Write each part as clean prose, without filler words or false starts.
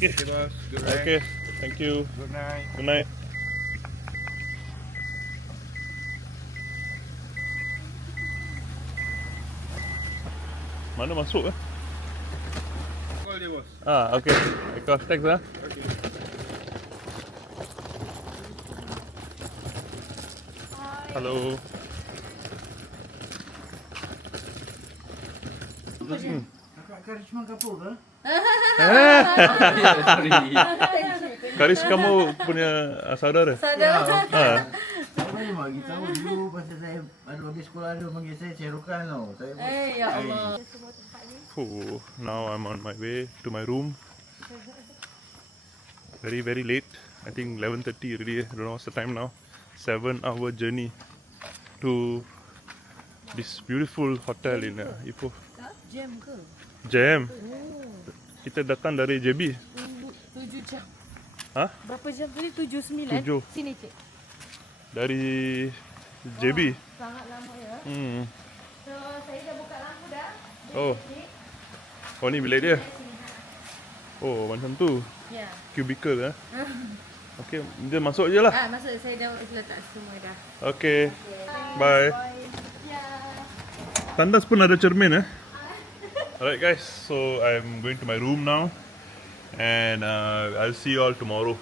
Okay. Okay, boss. Good night. Okay. Thank you. Good night. Good night. Mana masuk eh? Call dia, boss. Okay. I call text ah. Okay. Hello. Kairesh kapur ke? Kairesh kamu punya saudara? Saudara. Saya mau bagi tahu dulu pasal saya baru habis sekolah dia panggil saya Cerukan tau. Saya Ya Allah. Now I'm on my way to my room. Very very late. I think 11:30 already. I don't know what's the time now. 7-hour journey to this beautiful hotel in Ipoh. Jam ke? Jam. Kita datang dari JB. 7 jam. Hah? Berapa jam tadi? 7-9. 7. Sini cik. Dari JB. Sangat lama ya. So saya dah buka lampu dah. Oh. Oh ni bilik dia. Oh macam tu. Ya. Cubicle Okay, dia masuk je lah. Masuk saya dah letak semua dah. Okay. Bye. Ya. Tandas pun ada cermin Alright guys, so I'm going to my room now. And I'll see you all tomorrow.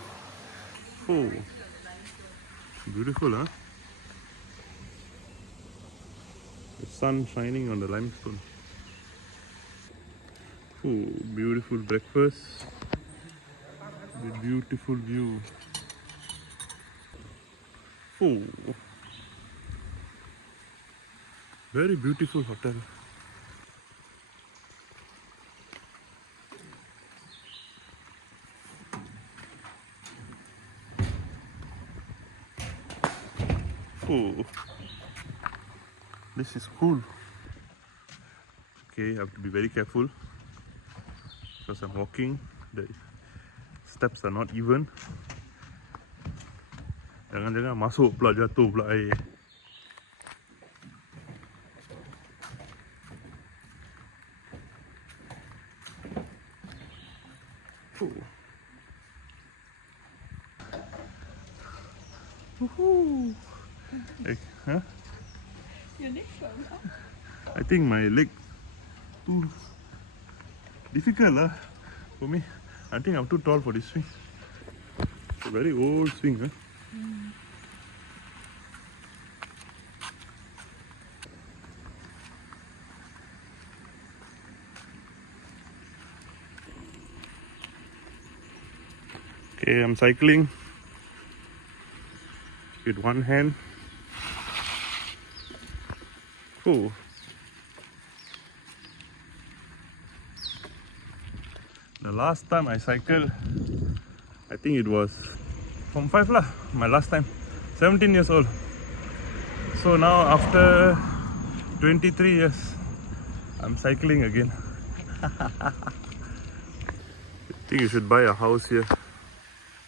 Oh. Beautiful The sun shining on the limestone. Oh, beautiful breakfast. The beautiful view. Oh. Very beautiful hotel. Oh. This is cool. Okay, I have to be very careful because I'm walking. The steps are not even. Jangan-jangan masuk pula, jatuh pula air. Woohoo! Huh? Your next one. I think my leg too difficult for me. I think I'm too tall for this swing. It's a very old swing. Okay, I'm cycling with one hand. Oh. The last time I cycled, I think it was from 5 lah, my last time, 17 years old. So now after 23 years, I'm cycling again. I think you should buy a house here.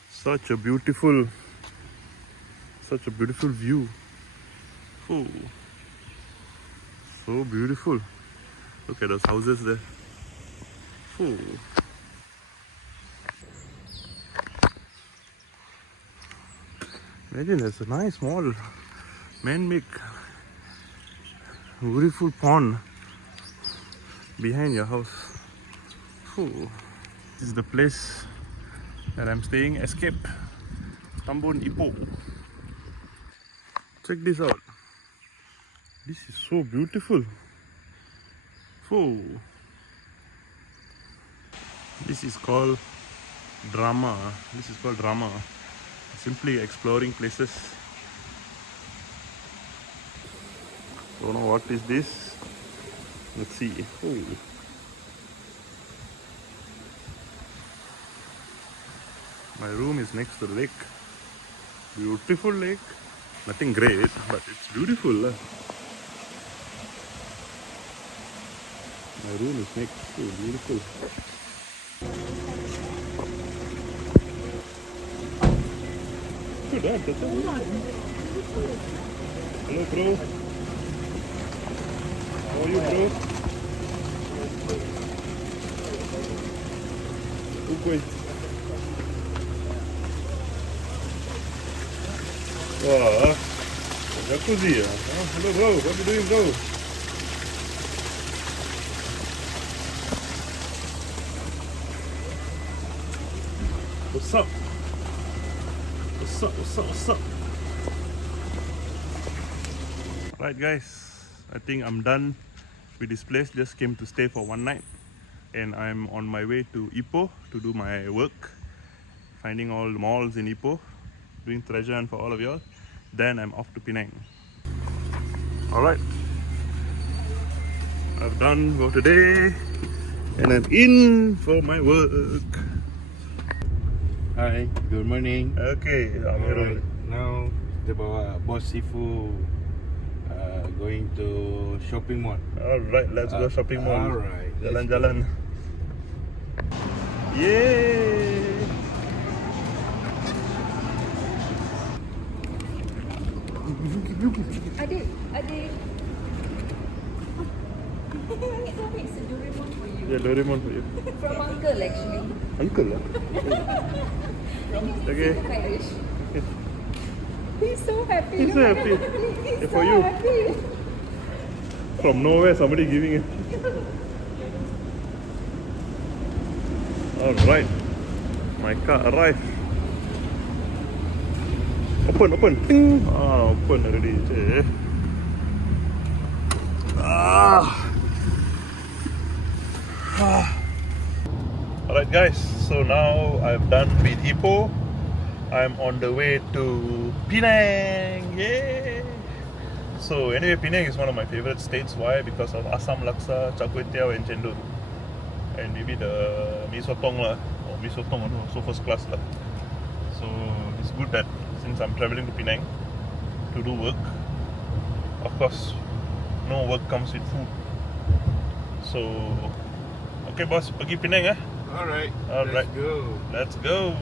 Such a beautiful view. Oh, so beautiful. Look at those houses there. Oh. Imagine there's a nice small man-made beautiful pond behind your house. Oh. This is the place that I'm staying, Escape Tambun Ipoh. Check this out. This is so beautiful. Oh. This is called drama. Simply exploring places. Don't know what is this. Let's see. Oh. My room is next to the lake. Beautiful lake. Nothing great, but it's beautiful. My room is next to beautiful. Good, that's it. Hello, bro. How are you, bro? Good boy. Wah, jacuzzi. Hello, bro. What you doing, bro? What's up? What's up? What's up? What's up? Right, guys. I think I'm done with this place. Just came to stay for one night, and I'm on my way to Ipoh to do my work, finding all the malls in Ipoh, doing treasure hunt for all of y'all. Then I'm off to Penang. All right. I've done for today, and I'm in for my work. Hi, good morning. Okay, I'm here. Now kita bawa bos Sifu going to shopping mall. All right, let's go shopping mall. All right, let's Jalan-jalan. Yay! Adik, adik. It's a Doraemon for you. Yeah, Doraemon for you. From uncle actually. Uncle lah. Okay. Kairesh. He's so happy. He's so happy. He's For so you. happy. From nowhere, somebody giving it. All right, my car arrived. Open, open. Ting. Ah, open already. Cik. Alright guys, so now I've done with Ipoh. I'm on the way to Penang. Yay! So anyway, Penang is one of my favorite states. Why? Because of Asam Laksa, Char Kway Teow and Chendol. And maybe the mee sotong lah. Or mee sotong also first class lah. So it's good that since I'm travelling to Penang to do work, of course, no work comes with food. So, okay boss, pergi Penang eh? All right, All right. let's go. Let's go.